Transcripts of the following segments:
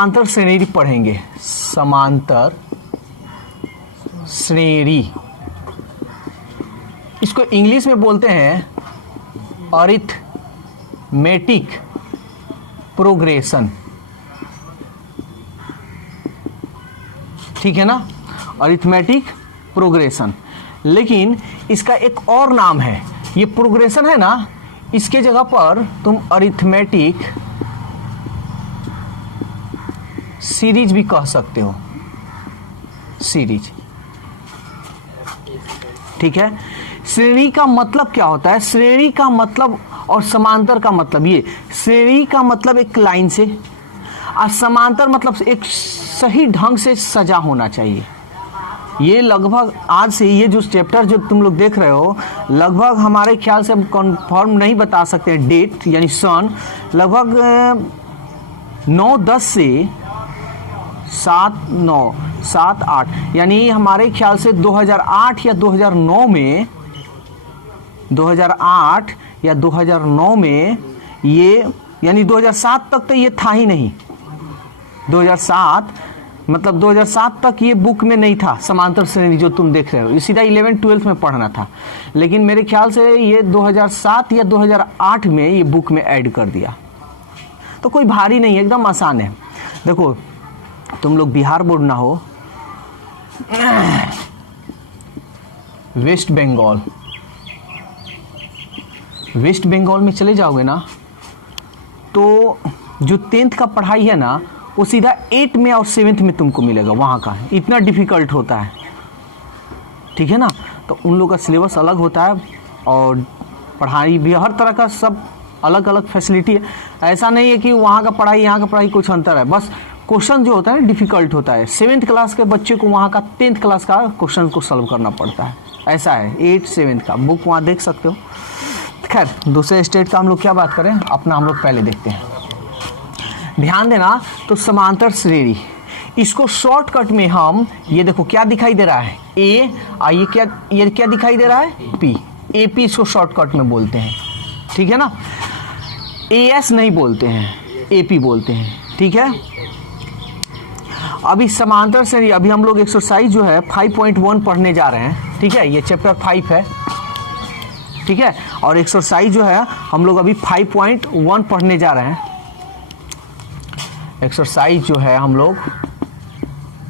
समांतर श्रेणी पढ़ेंगे। समांतर श्रेणी, इसको इंग्लिश में बोलते हैं अरिथमेटिक प्रोग्रेशन। ठीक है ना, अरिथमेटिक प्रोग्रेशन। लेकिन इसका एक और नाम है, ये प्रोग्रेशन है ना, इसके जगह पर तुम अरिथमेटिक सीरीज भी कह सकते हो, सीरीज। ठीक है, श्रेणी का मतलब क्या होता है? श्रेणी का मतलब और समांतर का मतलब, ये श्रेणी का मतलब एक लाइन से, और समांतर मतलब एक सही ढंग से सजा होना चाहिए। ये लगभग आज से ये जो चैप्टर जो तुम लोग देख रहे हो, लगभग हमारे ख्याल से हम कन्फर्म नहीं बता सकते डेट यानी सन, लगभग 9-10 से 7-9-7-8 यानी हमारे ख्याल से 2008 या 2009 में, 2008 या 2009 में ये, यानी 2007 तक तो ये था ही नहीं। 2007 मतलब 2007 तक ये बुक में नहीं था, समांतर श्रेणी जो तुम देख रहे हो, ये सीधा 11-12 में पढ़ना था। लेकिन मेरे ख्याल से ये 2007 या 2008 में ये बुक में ऐड कर दिया। तो कोई भारी नहीं है, एकदम आसान है। देखो तुम लोग बिहार बोर्ड ना हो, वेस्ट बंगाल, वेस्ट बंगाल में चले जाओगे ना, तो जो 10th का पढ़ाई है ना, वो सीधा 8 में और 7th में तुमको मिलेगा। वहाँ का इतना डिफ़िकल्ट होता है। ठीक है ना, तो उन लोगों का सिलेबस अलग होता है और पढ़ाई भी हर तरह का सब अलग अलग फैसिलिटी है। ऐसा नहीं है कि वहाँ का पढ़ाई यहाँ का पढ़ाई कुछ अंतर है, बस क्वेश्चन जो होता है डिफ़िकल्ट होता है। 7th क्लास के बच्चे को वहाँ का 10th क्लास का क्वेश्चन को सॉल्व करना पड़ता है। ऐसा है, 8-7 का बुक वहाँ देख सकते हो। खैर, दूसरे स्टेट का हम लोग क्या बात करें, अपना हम लोग पहले देखते हैं। ध्यान देना, तो समांतर श्रेणी, इसको शॉर्टकट में हम, ये देखो क्या दिखाई दे रहा है, ए, ये क्या दिखाई दे रहा है, पी, ए पी इसको शॉर्टकट में बोलते हैं। ठीक है ना, ए एस नहीं बोलते हैं, ए पी बोलते हैं। ठीक है, अभी समांतर श्रेणी, अभी हम लोग एक्सरसाइज जो है 5.1 पढ़ने जा रहे हैं। ठीक है, ये चैप्टर 5 है। ठीक है, और एक्सरसाइज जो है हम लोग अभी 5.1 पढ़ने जा रहे हैं। एक्सरसाइज जो है हम लोग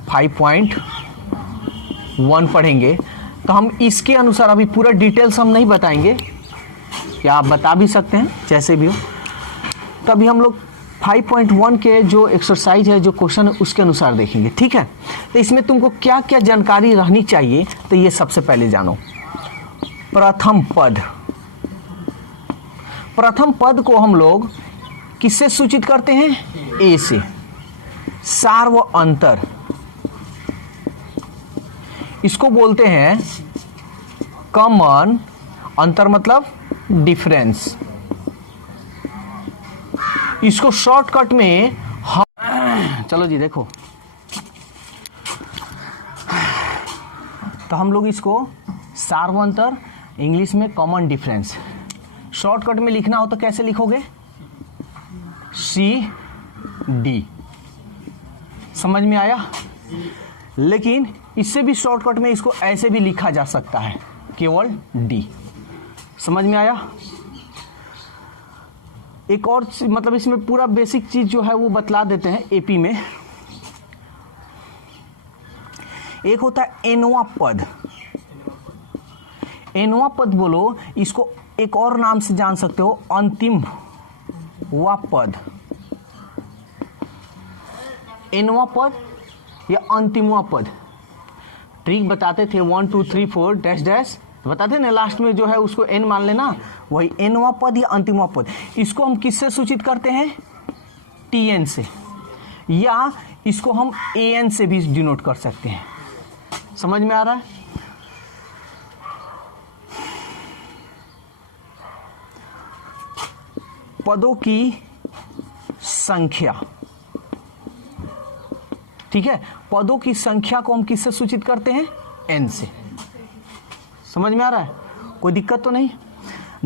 5.1 पढ़ेंगे। तो हम इसके अनुसार अभी पूरा डिटेल्स हम नहीं बताएंगे, या आप बता भी सकते हैं जैसे भी हो। तो अभी हम लोग 5.1 के जो एक्सरसाइज है, जो क्वेश्चन है, उसके अनुसार देखेंगे। ठीक है, तो इसमें तुमको क्या क्या जानकारी रहनी चाहिए, तो ये सबसे पहले जानो। प्रथम पद, प्रथम पद को हम लोग किससे सूचित करते हैं, ए से। सार व अंतर, इसको बोलते हैं कॉमन, अंतर मतलब डिफरेंस। इसको शॉर्टकट में हम, चलो जी देखो, तो हम लोग इसको सार व अंतर, इंग्लिश में कॉमन डिफरेंस, शॉर्टकट में लिखना हो तो कैसे लिखोगे, CD। समझ में आया? लेकिन इससे भी शॉर्टकट में इसको ऐसे भी लिखा जा सकता है, केवल D। समझ में आया? एक और मतलब इसमें पूरा बेसिक चीज जो है वो बतला देते हैं एपी में। एक होता है एनवा पद। एनवा पद बोलो, इसको एक और नाम से जान सकते हो, अंतिम वा पद। एनवा पद या अंतिमवा पद, ट्रिक बताते थे 1 2 3 4 डैश डैश बताते ना, लास्ट में जो है उसको एन मान लेना, वही एनवा पद या अंतिमवा पद। इसको हम किससे सूचित करते हैं, टीएन से, या इसको हम एएन से भी डिनोट कर सकते हैं। समझ में आ रहा है? पदों की संख्या, ठीक है, पदों की संख्या को हम किससे सूचित करते हैं, एन से। समझ में आ रहा है? कोई दिक्कत तो नहीं?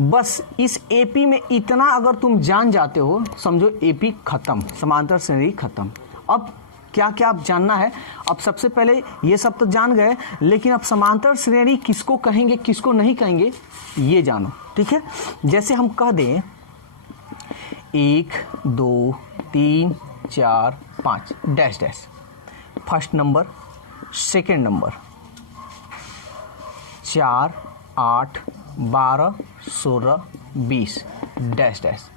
बस इस एपी में इतना अगर तुम जान जाते हो, समझो एपी खत्म, समांतर श्रेणी खत्म। अब क्या क्या आप जानना है, अब सबसे पहले ये सब तो जान गए, लेकिन अब समांतर श्रेणी किसको कहेंगे किसको नहीं कहेंगे ये जानो, ठीक है। जैसे हम कह दें 1 2 3 4 5 dash dash, first number, second number, 4 8 12 16 20 dash dash,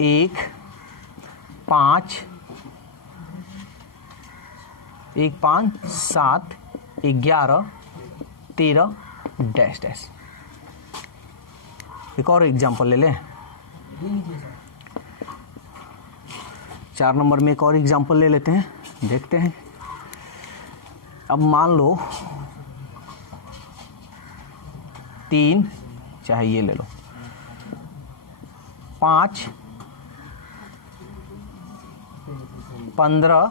1 5 7 11 13 dash dash. एक और एग्जांपल ले लें, 4 नंबर में एक और एग्जांपल ले लेते हैं, देखते हैं। अब मान लो 3, चाहे ये ले लो, 5 15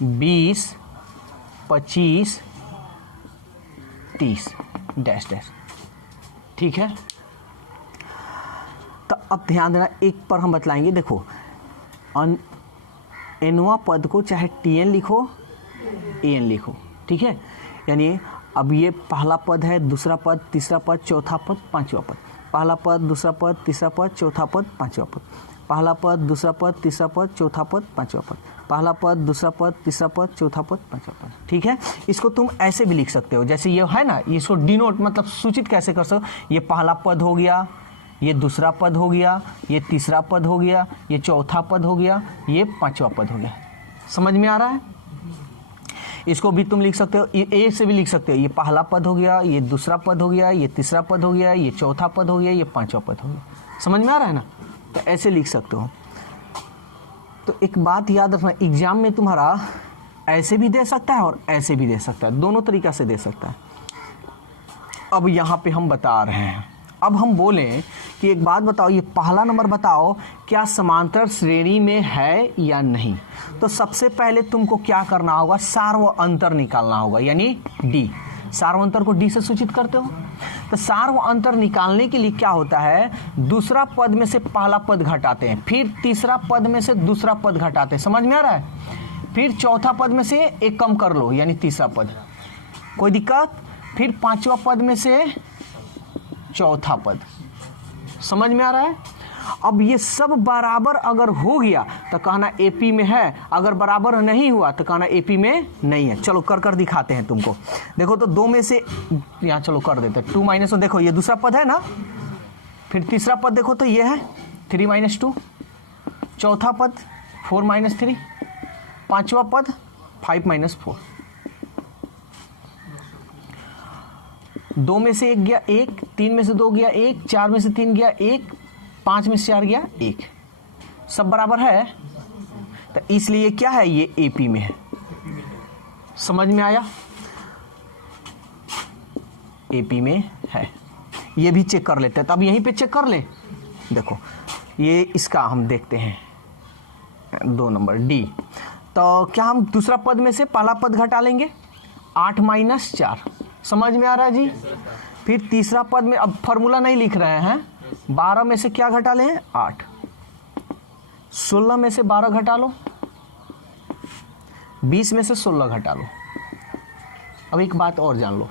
20 25 30 डैश डैश, ठीक है। तो अब ध्यान देना, एक पर हम बतलाएंगे, देखो एनवा पद को चाहे टीएन लिखो एन लिखो, ठीक है। यानी अब ये पहला पद है, दूसरा पद, तीसरा पद, चौथा पद, पांचवा पद, पहला पद, दूसरा पद, तीसरा पद, चौथा पद, पांचवा पद, पहला पद, दूसरा पद, तीसरा पद, चौथा पद, पांचवा पद, पहला पद, दूसरा पद, तीसरा पद, चौथा पद, पांचवा पद, ठीक है। इसको तुम ऐसे भी लिख सकते हो, जैसे ये है ना, इसको डिनोट मतलब सूचित कैसे कर सकते हो, ये पहला पद हो गया, ये दूसरा पद हो गया, ये तीसरा पद हो गया, ये चौथा पद हो गया, ये पांचवा पद हो गया। समझ में आ रहा है? इसको भी तुम लिख सकते हो, ए से भी लिख सकते हो, ये पहला पद हो गया, ये दूसरा पद हो गया, ये तीसरा पद हो गया, ये चौथा पद हो गया, ये पांचवा पद हो गया। समझ में आ रहा है ना? तो ऐसे लिख सकते हो। तो एक बात याद रखना, एग्जाम में तुम्हारा ऐसे भी दे सकता है और ऐसे भी दे सकता है, दोनों तरीका से दे सकता है। अब यहाँ पे हम बता रहे हैं, अब हम बोलें कि एक बात बताओ, ये पहला नंबर बताओ क्या समांतर श्रेणी में है या नहीं। तो सबसे पहले तुमको क्या करना होगा, सार्व अंतर निकालना होगा, यानी डी। सार्व अंतर को डी से सूचित करते हो। तो सार्व अंतर निकालने के लिए क्या होता है, दूसरा पद में से पहला पद घटाते हैं, फिर तीसरा पद में से दूसरा पद घटाते हैं। समझ में आ रहा है? फिर चौथा पद में से एक कम कर लो, यानी तीसरा पद, कोई दिक्कत। फिर पांचवा पद में से चौथा पद। समझ में आ रहा है? अब ये सब बराबर अगर हो गया तो कहना एपी में है, अगर बराबर नहीं हुआ तो कहना एपी में नहीं है। चलो कर दिखाते हैं तुमको। देखो तो दो में से यहाँ चलो कर देते हैं, 2 माइनस 1, देखो ये दूसरा पद है ना, फिर तीसरा पद देखो तो ये है 3 माइनस 2, चौथा पद 4 माइनस 3, पांचवा पद 5 माइनस 4। 2 में से 1 गया 1, 3 में से 2 गया 1, 4 में से 3 गया 1, 5 में से 4 गया 1, सब बराबर है। तो इसलिए क्या है, ये एपी में है। समझ में आया? एपी में है। ये भी चेक कर लेते हैं, तब यहीं पे चेक कर ले। देखो ये इसका हम देखते हैं 2 नंबर डी। तो क्या हम दूसरा पद में से पहला पद घटा लेंगे, 8 माइनस 4। समझ में आ रहा है जी? फिर तीसरा पद में, अब फॉर्मूला नहीं लिख रहे हैं, 12 में से क्या घटा लें, 8, 16 में से 12 घटा लो, 20 में से 16 घटा लो। अब एक बात और जान लो,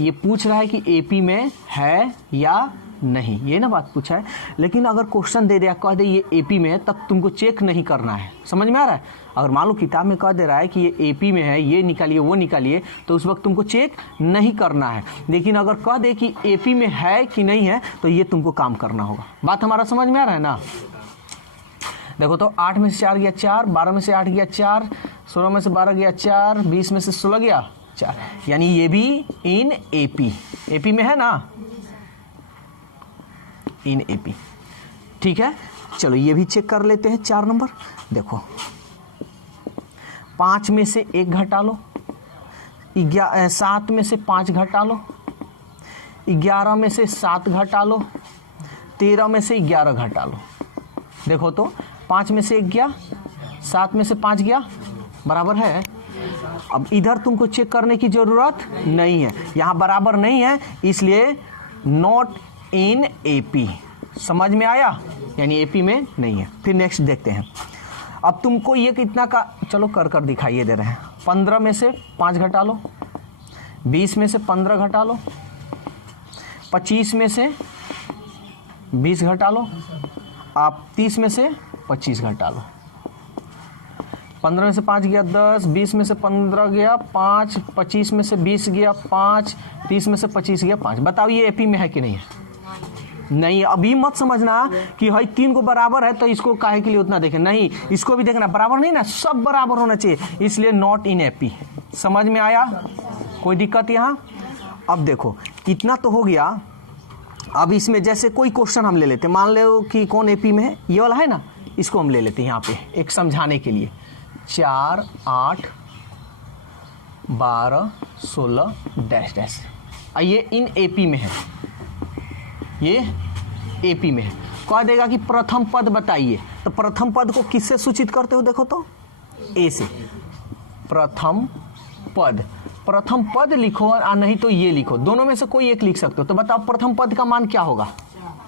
ये पूछ रहा है कि एपी में है या नहीं, ये ना बात पूछा है। लेकिन अगर क्वेश्चन दे दिया, कह दे ये एपी में है, तब तुमको चेक नहीं करना है। समझ में आ रहा है? अगर मान लो किताब में कह दे रहा है कि ये एपी में है, ये निकालिए वो निकालिए, तो उस वक्त तुमको चेक नहीं करना है। लेकिन अगर कह दे कि एपी में है कि नहीं है, तो ये तुमको काम करना होगा। बात हमारा समझ में आ रहा है ना? देखो तो 8 में से 4 गया 4, 12 में से 8 गया 4, 16 में से 12 गया 4, 20 में से 16 गया 4, यानी ये भी इन एपी, एपी में है ना, इन एपी। ठीक है, चलो ये भी चेक कर लेते हैं। 4 नंबर देखो, 5 में से 1 घटा लो, 7 में से 5 घटा लो, 11 में से 7 घटा लो, 13 में से 11 घटा लो। देखो तो 5 में से 1 गया, 7 में से 5 गया, बराबर है। अब इधर तुमको चेक करने की जरूरत नहीं है, यहाँ बराबर नहीं है, इसलिए नॉट इन एपी। समझ में आया, यानी एपी में नहीं है। फिर नेक्स्ट देखते हैं। अब तुमको ये कितना का, चलो कर दिखाइए दे रहे हैं। 15 में से 5 घटा लो, 20 में से 15 घटा लो, 25 में से 20 घटा लो, आप 30 में से 25 घटा लो। 15 में से 5 गया 10, 20 में से 15 गया 5, 25 में से 20 गया 5, 30 में से 25 गया 5। बताओ ये एपी में है कि नहीं है? नहीं। अभी मत समझना कि भाई 3 को बराबर है तो इसको काहे के लिए उतना देखें, नहीं, इसको भी देखना। बराबर नहीं ना, सब बराबर होना चाहिए, इसलिए नॉट इन एपी। समझ में आया? कोई दिक्कत यहाँ? अब देखो इतना तो हो गया। अब इसमें जैसे कोई क्वेश्चन हम ले लेते, मान लो कि कौन एपी में है, ये वाला है ना, इसको हम ले लेते हैं यहाँ पे एक समझाने के लिए। 4, 8, 12, 16 डैश डैश। ये इन एपी में है, ये एपी में है। कह देगा कि प्रथम पद बताइए, तो प्रथम पद को किससे सूचित करते हो? देखो तो ए से। प्रथम पद, प्रथम पद लिखो और नहीं तो ये लिखो, दोनों में से कोई एक लिख सकते हो। तो बताओ प्रथम पद का मान क्या होगा?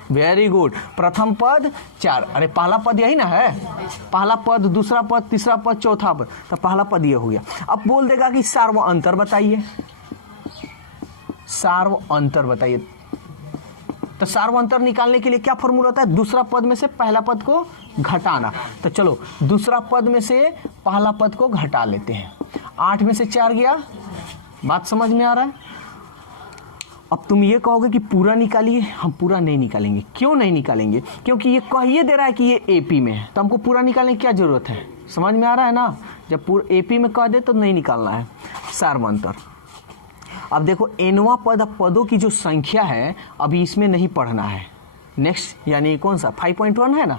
वेरी गुड, प्रथम पद 4। अरे पहला पद यही ना है, पहला पद, दूसरा पद, तीसरा पद, चौथा पद, तो पहला पद ये हो गया। अब बोल देगा कि सार्व अंतर बताइए, सार्व अंतर बताइए। तो सार्व अंतर निकालने के लिए क्या फॉर्मूला होता है? दूसरा पद में से पहला पद को घटाना। तो चलो दूसरा पद में से पहला पद को घटा लेते हैं। 8 में से 4 गया, बात समझ में आ रहा है? अब तुम ये कहोगे कि पूरा निकालिए, हम पूरा नहीं निकालेंगे। क्यों नहीं निकालेंगे? क्योंकि ये कहिए दे रहा है कि ये एपी में है, तो हमको पूरा निकालने की क्या जरूरत है? समझ में आ रहा है ना? जब पूरा एपी में कह दे तो नहीं निकालना है सार्व अंतर। अब देखो एनवा पद, पदों की जो संख्या है अभी इसमें नहीं पढ़ना है। नेक्स्ट यानी कौन सा 5.1 है ना,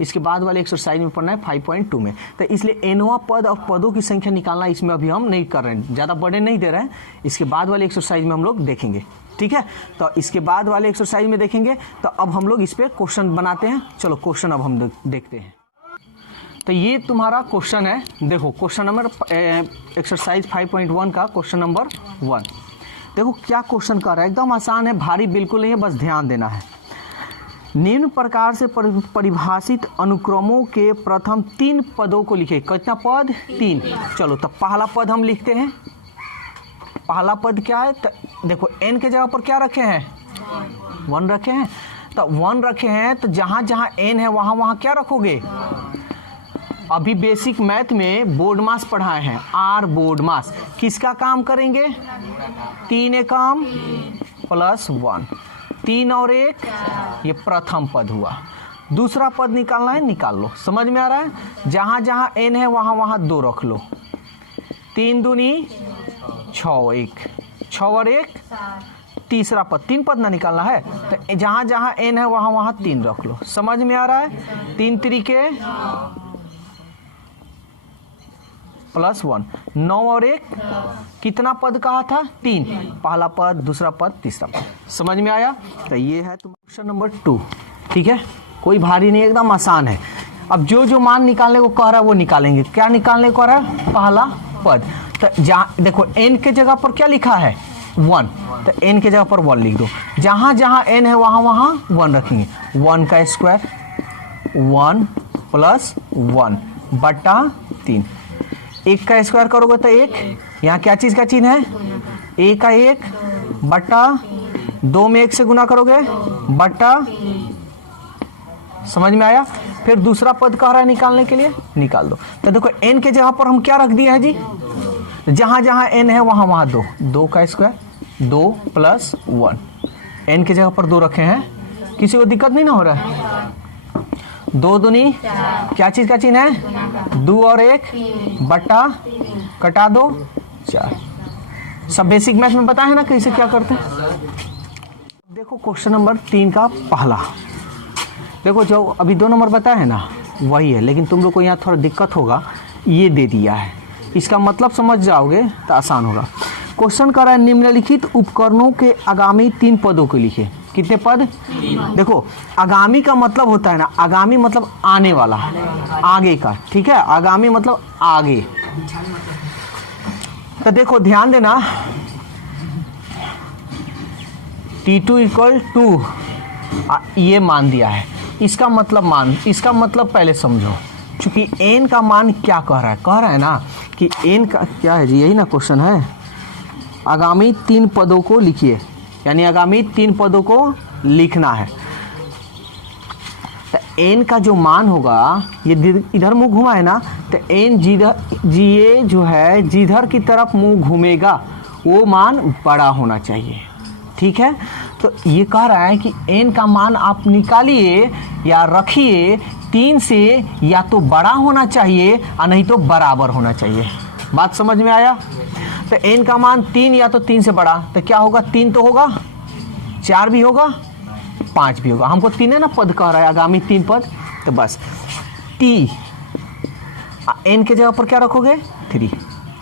इसके बाद वाले एक्सरसाइज में पढ़ना है 5.2 में। तो इसलिए एनवा पद और पदों की संख्या निकालना इसमें अभी हम नहीं कर रहे हैं, ज़्यादा बड़े नहीं दे रहे हैं। इसके बाद वाले एक्सरसाइज में हम लोग देखेंगे, ठीक है? तो इसके बाद वाले एक्सरसाइज में देखेंगे। तो अब हम लोग इस पर क्वेश्चन बनाते हैं। चलो क्वेश्चन अब हम देखते हैं। तो ये तुम्हारा क्वेश्चन है, देखो क्वेश्चन नंबर एक्सरसाइज 5.1 का क्वेश्चन नंबर 1। देखो क्या क्वेश्चन कर रहा है, एकदम आसान है, भारी बिल्कुल नहीं है, बस ध्यान देना है। निम्न प्रकार से परिभाषित अनुक्रमों के प्रथम 3 पदों को लिखे। कितना पद? 3। चलो तो पहला पद हम लिखते हैं। पहला पद क्या है? तो देखो n के जगह पर क्या रखे हैं? 1 रखे हैं। तो 1 रखे हैं, तो जहाँ जहाँ n है वहाँ वहाँ क्या रखोगे? अभी बेसिक मैथ में बोर्ड मास पढ़ाए हैं, आर बोर्ड मास। किसका काम करेंगे? 3 एकम प्लस 1, 3 और 1, ये प्रथम पद हुआ। दूसरा पद निकालना है, निकाल लो। समझ में आ रहा है? जहाँ जहाँ n है वहाँ वहाँ 2 रख लो। 3 दूनी 6, 1, 6 और 1, तीसरा पद, 3 पद ना निकालना है, तो जहाँ जहाँ n है वहाँ वहाँ 3 रख लो। समझ में आ रहा है? 3 तरीके प्लस 1, 9 और 1, कितना पद कहा था? 3। पहला पद, दूसरा पद, तीसरा पद। समझ में आया? तो ये है तुम्हारा क्वेश्चन नंबर 2, ठीक है? कोई भारी नहीं, एकदम आसान है। अब जो जो मान निकालने को कह रहा है वो निकालेंगे। क्या निकालने को कह रहा है? पहला पद। तो जहाँ देखो n के जगह पर क्या लिखा है? 1, तो n के जगह पर 1 लिख दो। जहाँ जहाँ n है वहाँ वहाँ 1 रखेंगे। 1 का स्क्वायर, 1 प्लस 1 बटा 3। 1 का स्क्वायर करोगे तो 1, यहाँ क्या चीज़ का चिन्ह है? a का 1 बटा 2 में 1 से गुना करोगे बटा। समझ में आया? फिर दूसरा पद कह रहा है निकालने के लिए, निकाल दो। तो देखो n के जगह पर हम क्या रख दिए हैं जी? जहाँ जहाँ n है वहाँ वहाँ 2, 2 का स्क्वायर, 2 प्लस 1, n के जगह पर 2 रखे हैं। किसी को दिक्कत नहीं ना हो रहा है? 2 दूनी क्या चीज़ का चिन्ह है? 2 और 1 बटा, कटा दो 4। सब बेसिक मैथ में बताया है ना कैसे क्या करते हैं। देखो क्वेश्चन नंबर 3 का पहला, देखो जो अभी 2 नंबर बताया है ना वही है, लेकिन तुम लोग को यहाँ थोड़ा दिक्कत होगा, ये दे दिया है। इसका मतलब समझ जाओगे तो आसान होगा। क्वेश्चन कर रहा है निम्नलिखित उपकरणों के आगामी 3 पदों को लिखे। कितने पद? देखो आगामी का मतलब होता है ना, आगामी मतलब आने वाला, आगे का, ठीक है? आगामी मतलब आगे। तो देखो ध्यान देना, T2 इक्वल टू ये मान दिया है, इसका मतलब पहले समझो। चूंकि n का मान क्या कह रहा है ना कि n का क्या है जी, यही ना क्वेश्चन है। आगामी 3 पदों को लिखिए, यानी आगामी 3 पदों को लिखना है। तो n का जो मान होगा, ये इधर मुंह घुमा है ना, तो n ये जो है जिधर की तरफ मुंह घूमेगा वो मान बड़ा होना चाहिए, ठीक है। तो ये कह रहा है कि n का मान आप निकालिए या रखिए 3 से, या तो बड़ा होना चाहिए और नहीं तो बराबर होना चाहिए। बात समझ में आया? तो n का मान 3 या तो 3 से बड़ा, तो क्या होगा, 3 तो होगा, 4 भी होगा, 5 भी होगा। हमको 3 है ना पद कह रहा है, आगामी 3 पद। तो बस t n के जगह पर क्या रखोगे, 3।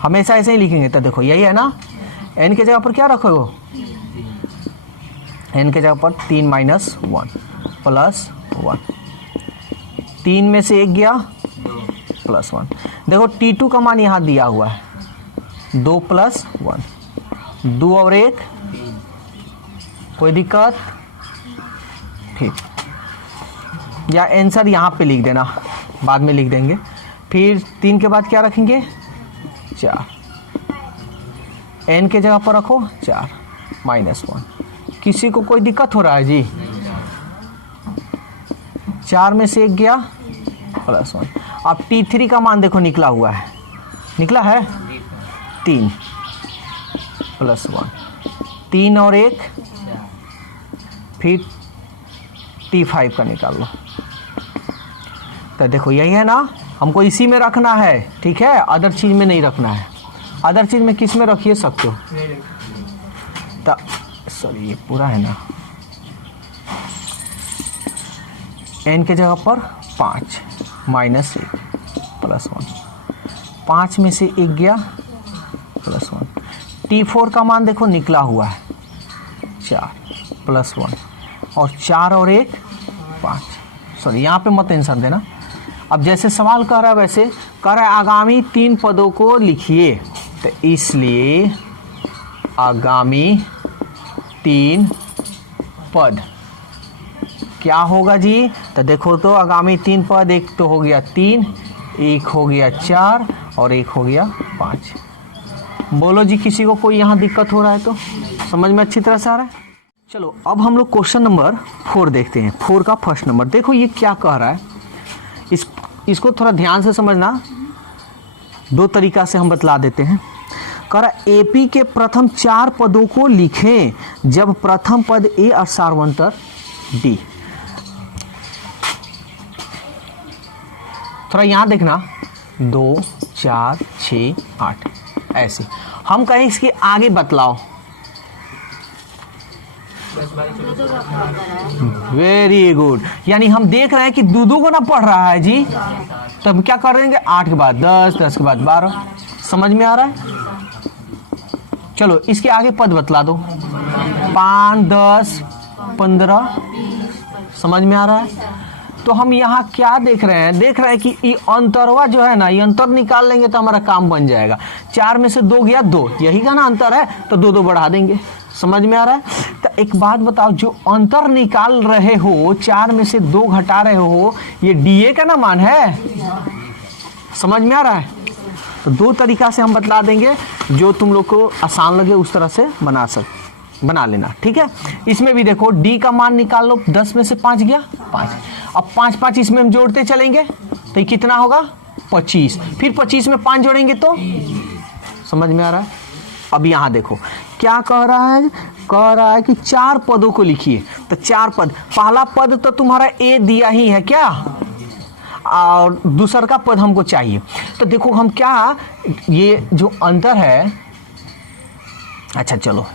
हमेशा ऐसे ही लिखेंगे। तो देखो यही है ना, n के जगह पर क्या रखोगे, n के जगह पर 3 - 1 प्लस 1, 3 में से 1 गया प्लस 1। देखो T2 का मान यहाँ दिया हुआ है 2 + 1, 2 और 1, कोई दिक्कत? ठीक, या आंसर यहाँ पे लिख देना, बाद में लिख देंगे। फिर 3 के बाद क्या रखेंगे, 4, n के जगह पर रखो 4 - 1। किसी को कोई दिक्कत हो रहा है जी? 4 में से 1 गया प्लस 1। अब T3 का मान देखो निकला हुआ है, निकला है 3 + 1, 3 और 1, फिर T5 का निकाल लो। तो देखो यही है ना, हमको इसी में रखना है, ठीक है, अदर चीज में नहीं रखना है। अदर चीज में किस में रखिए सकते हो। तो सॉरी ये पूरा है ना, n के जगह पर 5 - 1 प्लस 1, 5 में से 1 गया प्लस 1। T4 का मान देखो निकला हुआ है 4 + 1, और 4 और 1 5। सॉरी यहाँ पे मत आंसर देना। अब जैसे सवाल कह रहा है वैसे कह रहा है आगामी 3 पदों को लिखिए, तो इसलिए आगामी 3 पद क्या होगा जी। तो देखो तो आगामी 3 पद, एक तो हो गया 3, एक हो गया 4 और एक हो गया 5। बोलो जी, किसी को कोई यहाँ दिक्कत हो रहा है तो समझ में अच्छी तरह से आ रहा है। चलो अब हम लोग क्वेश्चन नंबर 4 देखते हैं। 4 का फर्स्ट नंबर देखो ये क्या कह रहा है, इसको थोड़ा ध्यान से समझना। 2 तरीका से हम बतला देते हैं। कह रहा एपी के प्रथम 4 पदों को लिखें जब प्रथम पद ए और सार्वंतर डी। थोड़ा यहाँ देखना, 2 4 6 8 ऐसे। हम कहें इसके आगे बतलाओ। वेरी गुड, यानी हम देख रहे हैं कि दो को ना पढ़ रहा है जी, तो हम क्या कर देंगे, 8 के बाद 10, 10 के बाद 12। समझ में आ रहा है? चलो इसके आगे पद बतला दो, 5 10 15। समझ में आ रहा है? तो हम यहाँ क्या देख रहे हैं, देख रहे हैं कि ये अंतरवा जो है ना, ये अंतर निकाल लेंगे तो हमारा काम बन जाएगा। 4 में से 2 गया 2, यही का ना अंतर है, तो 2 2 बढ़ा देंगे। समझ में आ रहा है? तो एक बात बताओ, जो अंतर निकाल रहे हो, 4 में से 2 घटा रहे हो, ये डीए का ना मान है। समझ में आ रहा है? तो 2 तरीका से हम बतला देंगे, जो तुम लोग को आसान लगे उस तरह से बना लेना, ठीक है। इसमें भी देखो डी का मान निकाल लो, 10 में से 5 गया 5। अब 5 5 इसमें हम जोड़ते चलेंगे तो ये कितना होगा, 25। फिर 25 में 5 जोड़ेंगे तो, समझ में आ रहा है? अब यहाँ देखो क्या कह रहा है कि 4 पदों को लिखिए। तो 4 पद, पहला पद तो तुम्हारा ए दिया ही है क्या, और दूसरा का पद हमको चाहिए। तो देखो हम क्या, ये जो अंतर है, अच्छा चलो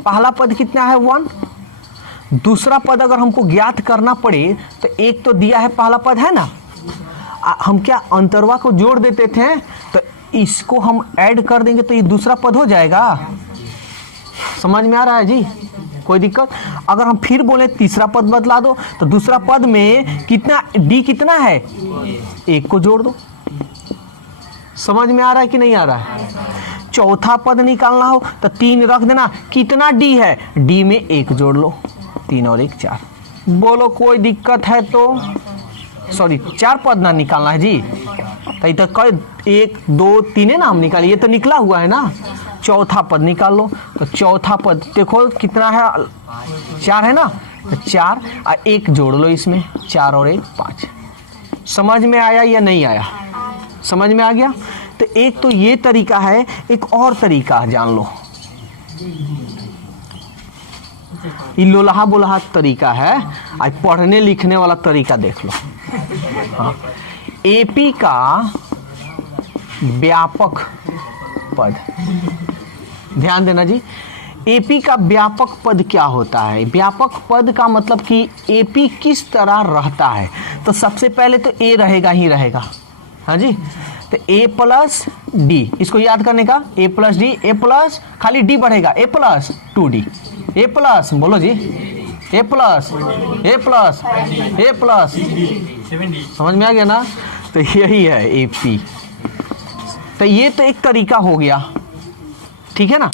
पहला पद कितना है 1, दूसरा पद अगर हमको ज्ञात करना पड़े तो एक तो दिया है पहला पद है ना, हम क्या अंतरवा को जोड़ देते थे, तो इसको हम ऐड कर देंगे तो ये दूसरा पद हो जाएगा। समझ में आ रहा है जी? कोई दिक्कत? अगर हम फिर बोले तीसरा पद बदला दो, तो दूसरा पद में कितना, डी कितना है, 1 को जोड़ दो। समझ में आ रहा है कि नहीं आ रहा है? चौथा पद निकालना हो तो 3 रख देना। कितना डी है, डी में 1 जोड़ लो, 3 और 1 4। बोलो कोई दिक्कत है तो? सॉरी 4 पद ना निकालना है जी, तो कई 1 2 3 है ना, हम निकालिए, ये तो निकला हुआ है ना। चौथा पद निकाल लो, तो चौथा पद देखो कितना है, 4 है ना, तो 4 और 1 जोड़ लो इसमें, 4 और 1 5। समझ में आया या नहीं आया? समझ में आ गया? तो एक तो ये तरीका है, एक और तरीका जान लो, ये लोलहा बोलहा तरीका है। आज पढ़ने लिखने वाला तरीका देख लो। हाँ। एपी का व्यापक पद, ध्यान देना जी, एपी का व्यापक पद क्या होता है? व्यापक पद का मतलब कि एपी किस तरह रहता है। तो सबसे पहले तो ए रहेगा ही रहेगा, हाँ जी, तो ए प्लस डी, इसको याद करने का, ए प्लस डी, ए प्लस खाली डी बढ़ेगा, ए प्लस 2d, ए प्लस बोलो जी, ए प्लस ए प्लस ए प्लस, समझ में आ गया ना? तो यही है एपी। तो ये तो एक तरीका हो गया, ठीक है ना।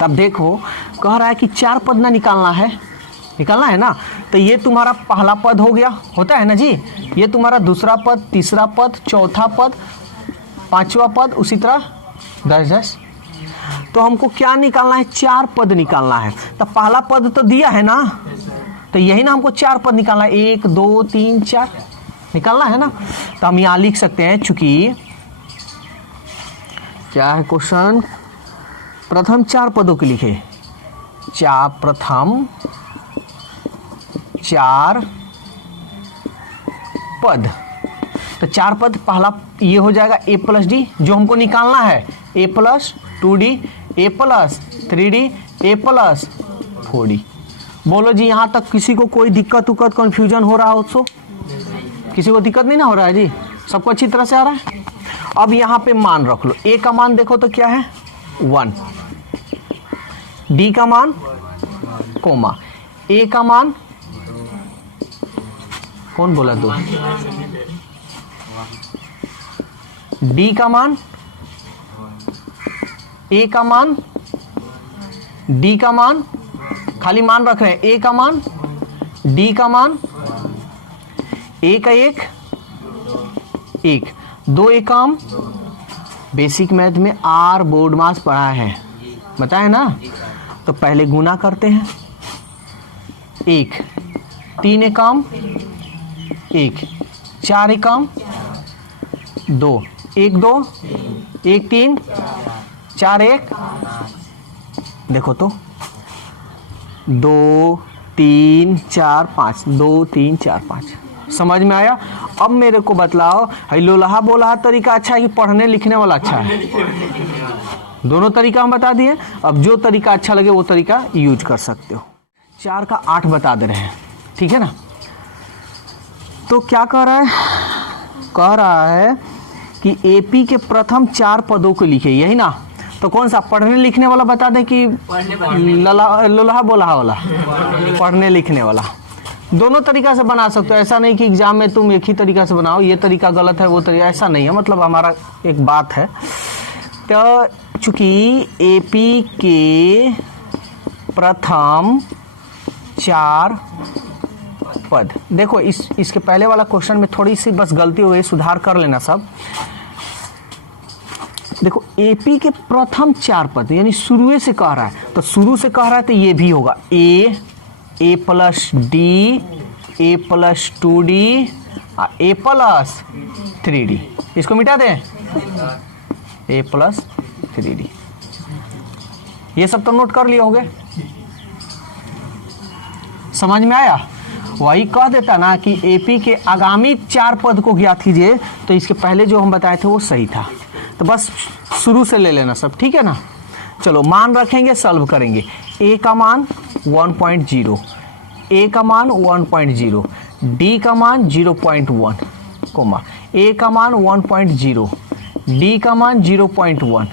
तब देखो कह रहा है कि 4 पद ना निकालना है ना, तो ये तुम्हारा पहला पद हो गया, होता है ना जी, ये तुम्हारा दूसरा पद, तीसरा पद, चौथा पद, 5वां पद, उसी तरह 10 तो हमको क्या निकालना है? 4 पद निकालना है। तो पहला पद तो दिया है ना, तो यही ना हमको 4 पद निकालना है, 1 2 3 4 निकालना है ना। तो हम यहाँ लिख सकते हैं, चूंकि क्या है क्वेश्चन, प्रथम 4 पदों के लिखे, प्रथम 4 पद, तो 4 पद पहला ये हो जाएगा ए प्लस डी, जो हमको निकालना है, ए प्लस 2d, ए प्लस 3d, ए प्लस 4d। बोलो जी यहाँ तक किसी को कोई दिक्कत उक्कत कंफ्यूजन हो रहा हो तो? किसी को दिक्कत नहीं ना हो रहा है जी, सबको अच्छी तरह से आ रहा है। अब यहाँ पे मान रख लो, ए का मान देखो तो क्या है 1, डी का मान कोमा, ए का मान कौन बोला 2, डी का मान, ए का मान, डी का मान, खाली मान रख रहे हैं, ए का मान, डी का मान, ए का 1 2 एकम, बेसिक मैथ में आर बोर्ड मास पढ़ा है, बताए ना। तो पहले गुना करते हैं, 1 3 एकम 1, 4 एकम 2, 1 2 1 3 4 1, देखो तो 2 3 4 5, 2 3 4 5, समझ में आया? अब मेरे को बतलाओ, लोलहा बोलहा तरीका अच्छा है कि पढ़ने लिखने वाला अच्छा है? दोनों तरीका हम बता दिए, अब जो तरीका अच्छा लगे वो तरीका यूज कर सकते हो। 4 का 8 बता दे रहे हैं, ठीक है ना। तो क्या कह रहा है कि एपी के प्रथम 4 पदों को लिखे, यही ना। तो कौन सा पढ़ने लिखने वाला बता दें कि लोलहा बोलहा वाला? पढ़ने लिखने वाला। दोनों तरीका से बना सकते हो, ऐसा नहीं कि एग्जाम में तुम एक ही तरीका से बनाओ, ये तरीका गलत है वो तरीका, ऐसा नहीं है। मतलब हमारा एक बात है, तो चूंकि एपी के प्रथम 4 पद, देखो इसके पहले वाला क्वेश्चन में थोड़ी सी बस गलती हो गई, सुधार कर लेना सब। देखो एपी के प्रथम 4 पद यानी शुरू से कह रहा है, तो शुरू से कह रहा है तो ये भी होगा ए प्लस डी, ए प्लस 2d, ए प्लस 3d। इसको मिटा दें, ए प्लस 3d। ये सब तो नोट कर लिए होंगे, समझ में आया? वही कह देता ना कि एपी के आगामी 4 पद को ज्ञात कीजिए, तो इसके पहले जो हम बताए थे वो सही था। तो बस शुरू से ले लेना सब, ठीक है ना। चलो मान रखेंगे, सॉल्व करेंगे। ए का मान 1.0, ए का मान 1.0, डी का मान 0.1, कोमा, ए का मान 1.0, डी का मान 0.1,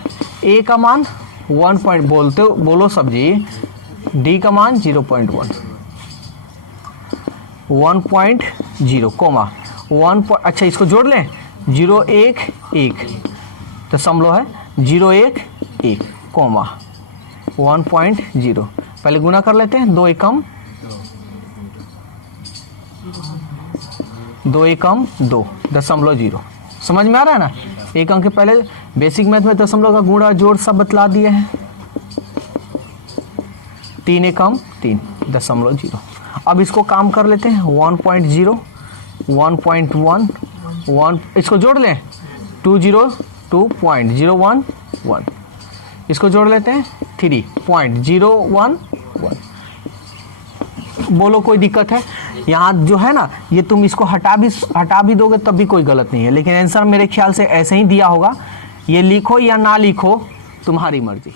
ए का मान 1. बोलो सब जी, डी का मान 0.1, 1.0, कोमा 1. अच्छा इसको जोड़ लें, 0 1 1, तो समलो है 0 1 1 कॉमा 1.0। पहले गुना कर लेते हैं, 2 एकम 2 0। समझ में आ रहा है ना। एक अंक के पहले बेसिक मैथ में दशमलव का गुणा जोड़ सब बतला दिए हैं। 3 एकम 3 0। अब इसको काम कर लेते हैं, 1.0 1.1 1, इसको जोड़ लें 202.011, इसको जोड़ लेते हैं 3.011। बोलो कोई दिक्कत है? यहाँ जो है ना, ये तुम इसको हटा भी दोगे तब भी कोई गलत नहीं है, लेकिन आंसर मेरे ख्याल से ऐसे ही दिया होगा। ये लिखो या ना लिखो तुम्हारी मर्जी।